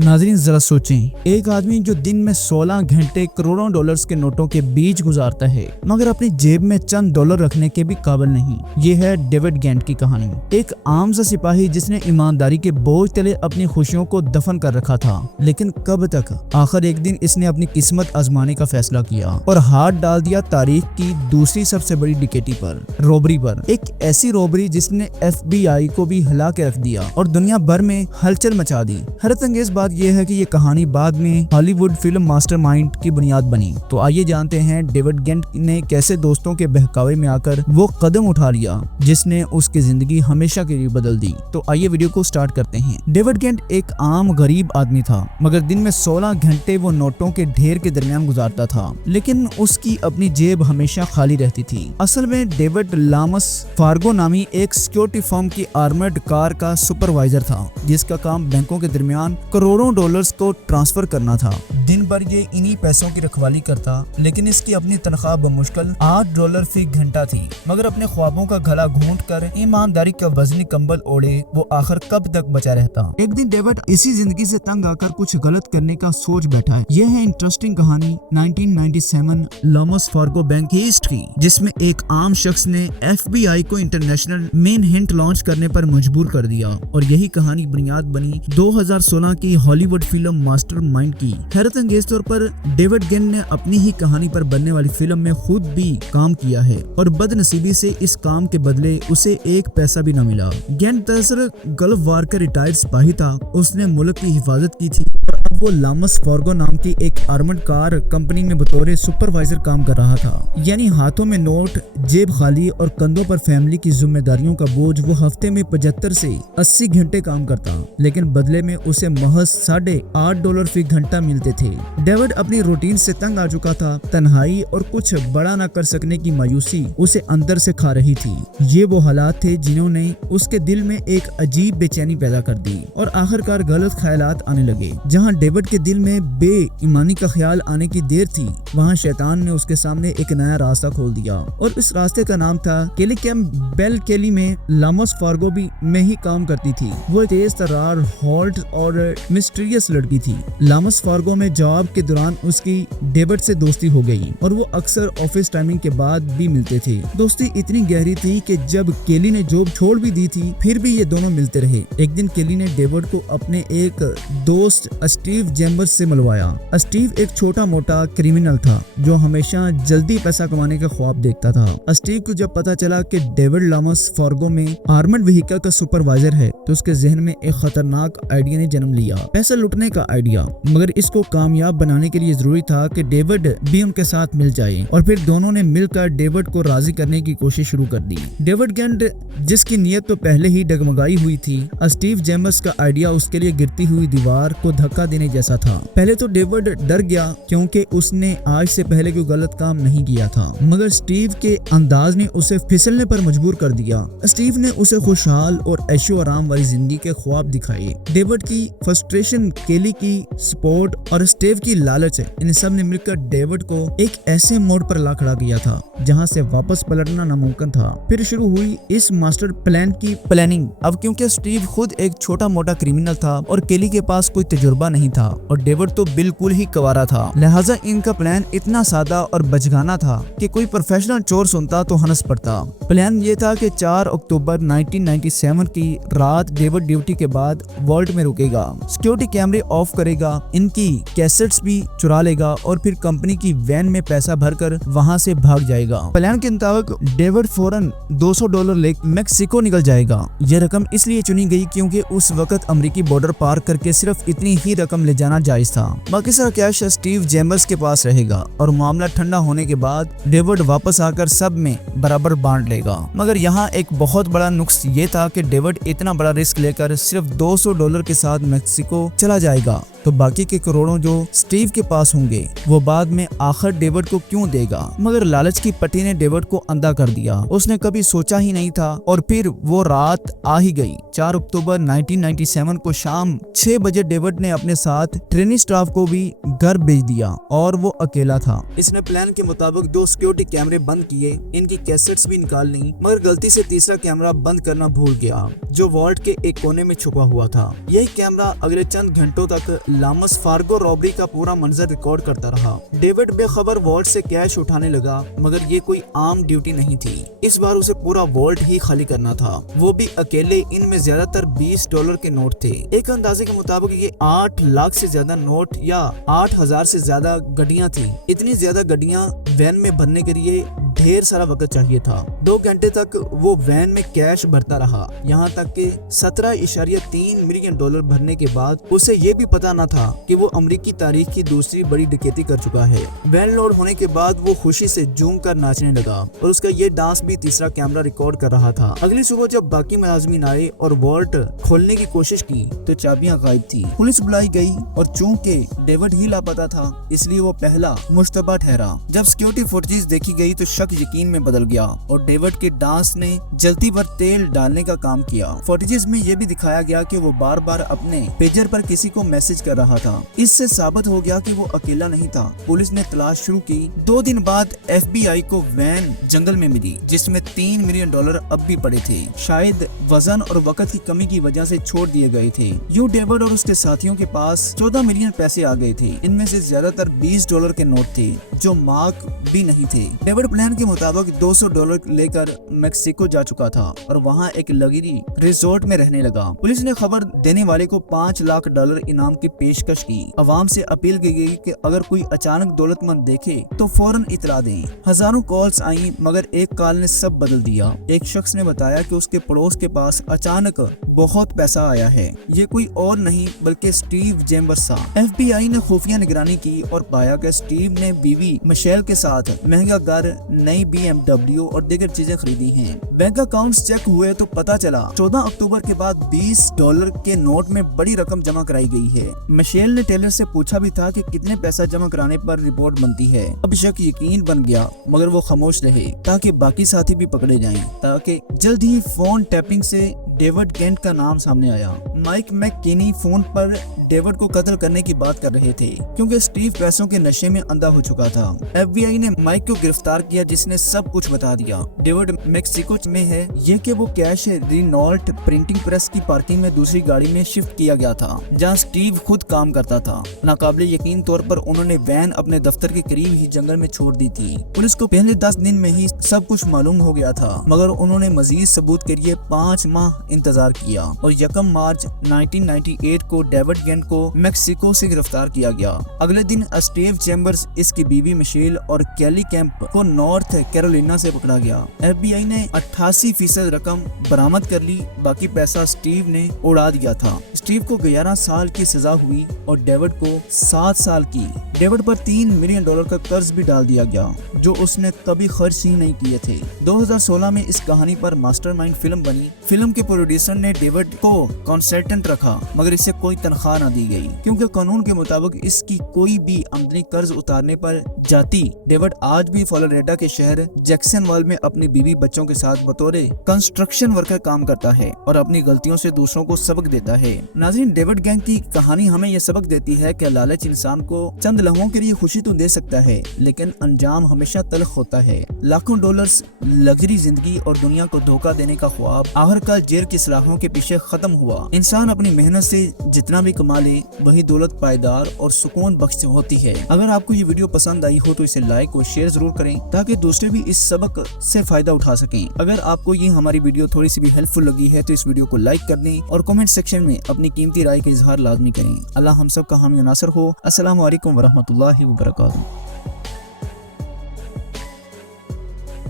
नाज़रीन जरा सोचें, एक आदमी जो दिन में 16 घंटे करोड़ों डॉलर्स के नोटों के बीच गुजारता है मगर अपनी जेब में चंद डॉलर रखने के भी काबिल नहीं। ये है डेविड गेंट की कहानी। एक आम सा सिपाही जिसने ईमानदारी के बोझ तले अपनी खुशियों को दफन कर रखा था, लेकिन कब तक। आखिर एक दिन इसने अपनी किस्मत आजमाने का फैसला किया और हाथ डाल दिया तारीख की दूसरी सबसे बड़ी डिकेटी पर, रॉबरी पर। एक ऐसी रॉबरी जिसने FBI को भी हिला के रख दिया और दुनिया भर में हलचल मचा दी। हैरत अंगेज बात यह है कि ये कहानी बाद में हॉलीवुड फिल्म मास्टरमाइंड की बुनियाद बनी। तो आइए जानते हैं डेविड गेंट ने कैसे दोस्तों के बहकावे में आकर वो कदम उठा लिया जिसने उसकी जिंदगी हमेशा के लिए बदल दी। तो आइए वीडियो को स्टार्ट करते हैं। डेविड गेंट एक आम गरीब आदमी था, मगर दिन में 16 घंटे वो नोटों के ढेर के दरमियान गुजारता था, लेकिन उसकी अपनी जेब हमेशा खाली रहती थी। असल में डेविड लामस फार्गो नामी एक सिक्योरिटी फर्म की आर्मर्ड कार का सुपरवाइजर था, जिसका काम बैंकों के दरमियान करोड़ों डॉलर्स को ट्रांसफर करना था। दिन भर ये इन्हीं पैसों की रखवाली करता, लेकिन इसकी अपनी तनख्वाह बमुश्किल $8 फी घंटा थी। मगर अपने ख्वाबों का गला घूंट कर ईमानदारी का वजनी कंबल ओढ़े वो आखिर कब तक बचा रहता। एक दिन डेविड इसी जिंदगी से तंग आकर कुछ गलत करने का सोच बैठा है। यह है इंटरेस्टिंग कहानी 1997 लामस फार्गो बैंक हीस्ट की, जिसमें एक आम शख्स ने FBI को इंटरनेशनल मेन हिंट लॉन्च करने पर मजबूर कर दिया और यही कहानी बुनियाद बनी 2016 की हॉलीवुड फिल्म मास्टरमाइंड की। हैरत अंगेज तौर पर डेविड गेंट ने अपनी ही कहानी पर बनने वाली फिल्म में खुद भी काम किया है और बदनसीबी से इस काम के बदले उसे एक पैसा भी न मिला। गेंट दरअसल गल्फ वार का रिटायर्ड सिपाही था। उसने मुल्क की हिफाजत की थी। वो लामस फार्गो नाम की एक आर्मर्ड कार कंपनी में बतौर सुपरवाइजर काम कर रहा था, यानी हाथों में नोट, जेब खाली और कंधों पर फैमिली की जिम्मेदारियों का बोझ। वो हफ्ते में 75 से 80 घंटे काम करता, लेकिन बदले में उसे महज $8.5 फी घंटा मिलते थे। डेविड अपनी रूटीन से तंग आ चुका था। तन्हाई और कुछ बड़ा न कर सकने की मायूसी उसे अंदर से खा रही थी। ये वो हालात थे जिन्होंने उसके दिल में एक अजीब बेचैनी पैदा कर दी और आखिरकार गलत ख्यालात आने लगे। जहाँ डेविड के दिल में बेईमानी का ख्याल आने की देर थी, वहाँ शैतान ने उसके सामने एक नया रास्ता खोल दिया और इस रास्ते का नाम था केली कैंप बेल। केली में लामस फार्गो भी में ही काम करती थी। वो तेज तर्रार, हॉट और मिस्टीरियस लड़की थी। लामस फार्गो में जॉब के दौरान उसकी डेविड से दोस्ती हो गई और वो अक्सर ऑफिस टाइमिंग के बाद भी मिलते थे। दोस्ती इतनी गहरी थी कि जब केली ने जॉब छोड़ भी दी थी, फिर भी ये दोनों मिलते रहे। एक दिन केली ने डेविड को अपने एक दोस्त स्टीव जेम्बर्स से मिलवाया। स्टीव एक छोटा मोटा क्रिमिनल था जो हमेशा जल्दी पैसा कमाने का ख्वाब देखता था। स्टीव को जब पता चला कि डेविड लामस फार्गो में आर्मर्ड व्हीकल का सुपरवाइजर है, तो उसके जहन में एक खतरनाक आइडिया ने जन्म लिया, पैसा लूटने का आइडिया। मगर इसको कामयाब बनाने के लिए जरूरी था कि डेविड भी उनके साथ मिल जाए और फिर दोनों ने मिलकर डेविड को राजी करने की कोशिश शुरू कर दी। डेविड गेंट, जिसकी नीयत तो पहले ही डगमगाई हुई थी, स्टीव जेम्बर्स का आइडिया उसके लिए गिरती हुई दीवार को धक्का देने जैसा था। पहले तो डेविड डर गया क्योंकि उसने आज से पहले कोई गलत काम नहीं किया था, मगर स्टीव के अंदाज ने उसे फिसलने पर मजबूर कर दिया। स्टीव ने उसे खुशहाल और ऐशो आराम वाली जिंदगी के ख्वाब दिखाए। डेविड की फ्रस्ट्रेशन, केली की सपोर्ट और स्टीव की लालच, इन सब ने मिलकर डेविड को एक ऐसे मोड़ पर ला खड़ा किया था जहां से वापस पलटना नामुमकिन था। फिर शुरू हुई इस मास्टर प्लान की प्लानिंग। अब क्योंकि स्टीव खुद एक छोटा मोटा क्रिमिनल था और केली के पास कोई तजुर्बा नहीं था और डेविड तो बिल्कुल ही कवारा था, लिहाजा इनका प्लान इतना सादा और बचगाना था कि कोई प्रोफेशनल चोर सुनता तो हंस पड़ता। प्लान ये था कि 4 अक्टूबर 1997 की रात डेविड ड्यूटी के बाद वॉल्ट में रुकेगा, सिक्योरिटी कैमरे ऑफ करेगा, इनकी कैसेट्स भी चुरा लेगा और फिर कंपनी की वैन में पैसा भरकर वहां से भाग जाएगा। प्लान के मुताबिक डेविड फौरन $200 लेकर मेक्सिको निकल जाएगा। यह रकम इसलिए चुनी गई क्योंकि उस वक्त अमेरिकी बॉर्डर पार करके सिर्फ इतनी ही रकम ले जाना जायज था। बाकी सारा कैश स्टीव जेम्बर्स के पास रहेगा और मामला ठंडा होने के बाद डेविड वापस आकर सब में बराबर बांट लेगा। मगर यहाँ एक बहुत बड़ा नुक्स ये था कि डेविड इतना बड़ा रिस्क लेकर सिर्फ $200 के साथ मेक्सिको चला जाएगा, तो बाकी के करोड़ों जो स्टीव के पास होंगे वो बाद में आखिर डेविड को क्यों देगा। मगर लालच की पट्टी ने डेविड को अंधा कर दिया। उसने कभी सोचा ही नहीं था और फिर वो रात आ ही गई। 4 अक्टूबर 1997 को शाम 6 बजे डेविड ने अपने साथ ट्रेनी स्टाफ को भी घर भेज दिया और वो अकेला था। इसने प्लान के मुताबिक 2 सिक्योरिटी कैमरे बंद किए, इनकी कैसेट्स भी निकाल ली, मगर गलती से तीसरा कैमरा बंद करना भूल गया जो वॉल्ट के एक कोने में छुपा हुआ था। यही कैमरा अगले चंद घंटों तक लामस फार्गो रॉबरी का पूरा मंजर रिकॉर्ड करता रहा। डेविड बेखबर वॉल्ट से कैश उठाने लगा, मगर ये कोई आम ड्यूटी नहीं थी। इस बार उसे पूरा वॉल्ट ही खाली करना था, वो भी अकेले। इनमें ज्यादातर $20 के नोट थे। एक अंदाजे के मुताबिक ये 8 लाख से ज्यादा नोट या 8,000 से ज्यादा गड्डियां थी। इतनी ज्यादा गड्डियां वैन में भरने के लिए ढेर सारा वक्त चाहिए था। 2 घंटे तक वो वैन में कैश भरता रहा, यहाँ तक कि $17.3 मिलियन भरने के बाद उसे ये भी पता न था कि वो अमेरिकी तारीख की दूसरी बड़ी डकैती कर चुका है। वैन लोड होने के बाद वो खुशी से झूम कर नाचने लगा और उसका ये डांस भी तीसरा कैमरा रिकॉर्ड कर रहा था। अगली सुबह जब बाकी मुलाजिमीन आए और वॉल्ट खोलने की कोशिश की तो चाबियां गायब थी। पुलिस बुलाई गई और चूंकि डेविड ही लापता था, इसलिए वो पहला मुश्तबा ठहरा। जब सिक्योरिटी फुटेज देखी गई तो शक यकीन में बदल गया और डेविड के डांस ने जल्दी पर तेल डालने का काम किया। फुटेजेस में ये भी दिखाया गया कि वो बार बार अपने पेजर पर किसी को मैसेज कर रहा था। इससे साबित हो गया कि वो अकेला नहीं था। पुलिस ने तलाश शुरू की। 2 दिन बाद FBI को वैन जंगल में मिली जिसमें $3 मिलियन अब भी पड़े थे। शायद वजन और वक्त की कमी की वजह से छोड़ दिए गए थे। यूं डेविड और उसके साथियों के पास 14 मिलियन पैसे आ गए थे। इनमें से ज्यादातर $20 के नोट थे जो मार्क भी नहीं थे। डेविड प्लान के मुताबिक $200 लेकर मेक्सिको जा चुका था और वहाँ एक लग्जरी रिजॉर्ट में रहने लगा। पुलिस ने खबर देने वाले को $5 लाख इनाम की पेशकश की। अवाम से अपील की गई कि अगर कोई अचानक दौलतमंद देखे तो फौरन इतला दें। हजारों कॉल्स आई, मगर एक कॉल ने सब बदल दिया। एक शख्स ने बताया कि उसके पड़ोस के पास अचानक बहुत पैसा आया है। ये कोई और नहीं बल्कि स्टीव चेम्बर्स था। FBI ने खुफिया निगरानी की और पाया कि स्टीव ने बीवी मिशेल के साथ महंगा घर, नई BMW और दीगर चीजें खरीदी हैं। बैंक अकाउंट्स चेक हुए तो पता चला 14 अक्टूबर के बाद $20 के नोट में बड़ी रकम जमा कराई गई है। मिशेल ने टेलर से पूछा भी था कि कितने पैसा जमा कराने पर रिपोर्ट बनती है। अब शक यकीन बन गया, मगर वो खामोश रहे ताकि बाकी साथी भी पकड़े जाएं। ताकि जल्द ही फोन टैपिंग से डेविड गेंट का नाम सामने आया। माइक मैककिनी फोन पर डेविड को कत्ल करने की बात कर रहे थे क्योंकि स्टीव पैसों के नशे में अंधा हो चुका था। FBI ने माइक को गिरफ्तार किया जिसने सब कुछ बता दिया। डेविड मेक्सिको में है, ये कि वो कैश रिनॉल्ट प्रिंटिंग प्रेस की पार्किंग में दूसरी गाड़ी में शिफ्ट किया गया था जहाँ स्टीव खुद काम करता था। नाकाबिले यकीन तौर पर उन्होंने वैन अपने दफ्तर के करीब ही जंगल में छोड़ दी थी। पुलिस को पहले 10 दिन में ही सब कुछ मालूम हो गया था, मगर उन्होंने मजीद सबूत के लिए 5 माह इंतजार किया और 1 मार्च 1998 को डेविड गेंट को मेक्सिको से गिरफ्तार किया गया। अगले दिन स्टीव चेम्बर्स, इसकी बीवी मिशेल और कैली कैंप को नॉर्थ कैरोलिना से पकड़ा गया। FBI ने 88% रकम बरामद कर ली, बाकी पैसा स्टीव ने उड़ा दिया था। स्टीव को 11 साल की सजा हुई और डेविड को 7 साल की। डेविड पर $3 मिलियन का कर्ज भी डाल दिया गया जो उसने कभी खर्च ही नहीं किए थे। 2016 में इस कहानी पर मास्टरमाइंड फिल्म बनी। फिल्म के प्रोड्यूसर ने डेविड को कंसल्टेंट रखा, मगर इसे कोई तनख्वाह न दी गई क्योंकि कानून के मुताबिक इसकी कोई भी आमदनी कर्ज उतारने पर जाती। डेविड आज भी फ्लोरिडा के शहर जैक्सनवाल में अपनी बीवी बच्चों के साथ बतौर कंस्ट्रक्शन वर्कर काम करता है और अपनी गलतियों से दूसरों को सबक देता है। नाज़रीन, डेविड गैंग की कहानी हमें यह सबक देती है कि लालच इंसान को चंद लम्हों के लिए खुशी तो दे सकता है, लेकिन अंजाम हमेशा तल्ख होता है। लाखों डॉलर्स, लग्जरी जिंदगी और दुनिया को धोखा देने का ख्वाब आखिरकार जेल की सलाखों के पीछे खत्म हुआ। इंसान अपनी मेहनत से जितना भी कमा ले वही दौलत पायदार और सुकून बख्श होती है। अगर आपको ये वीडियो पसंद आई हो तो इसे लाइक और शेयर जरूर करें ताकि दूसरे भी इस सबक से फायदा उठा सकें। अगर आपको ये हमारी वीडियो थोड़ी सी भी हेल्पफुल लगी है तो इस वीडियो को लाइक कर दें और कमेंट सेक्शन में अपनी कीमती राय का इजहार लाजमी करें। अल्लाह हम सब का हामी नासर हो। अस्सलाम वालेकुम वरहमतुल्लाहि वबरकातुहू।